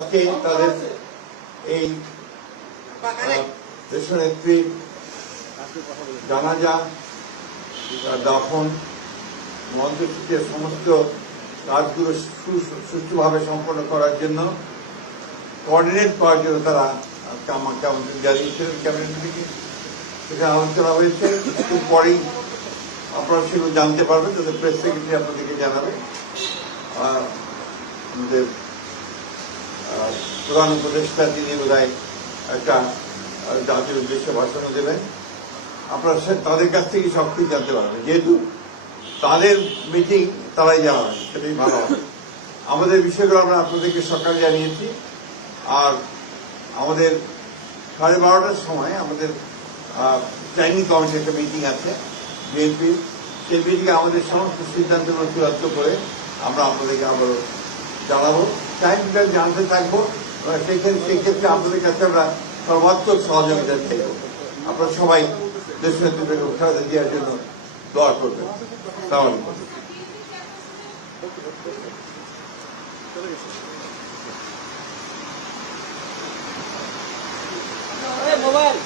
তাদের এই দেশনেত্রী জানাজা দাফন মন্ত্রসূচির সমস্ত কাজগুলো সুষ্ঠুভাবে সম্পন্ন করার জন্য কোঅর্ডিনেট করার জন্য তারা আমাকে আমন্ত্রণ জানিয়েছিলেন ক্যাবিনেট থেকে। সেখানে আলোচনা হয়েছে, একটু পরেই আপনারা সেগুলো জানতে পারবেন, তাদের প্রেস সেক্রেটারি আপনাদেরকে জানাবে। আমাদের প্রধান উপদেষ্টা তিনি বোধহয় একটা জাতির উদ্দেশ্যে ভাষণও দেবেন। আপনারা তাদের কাছ থেকে সব কিছু জানতে পারবেন, যেহেতু তাদের মিটিং তারাই জানাবেন, সেটাই ভালো হবে। আমাদের বিষয়গুলো আমরা আপনাদেরকে সকালে জানিয়েছি। আর আমাদের 12:30টার সময় আমাদের প্ল্যানিং কমিটির একটা মিটিং আছে বিএনপির। সেই মিটিংয়ে আমাদের সমস্ত সিদ্ধান্তগুলো চূড়ান্ত করে আমরা আপনাদেরকে আবারও জানাবো, টাইমটা জানতে থাকবো। সেই ক্ষেত্রে আপনাদের কাছে আমরা সর্বাত্মক সহযোগিতা চাইব। আপনারা সবাই দেশনেত্রী বেগম খালেদা জিয়ার জন্য দোয়া করবেন। আসসালামু আলাইকুম। মোবাইল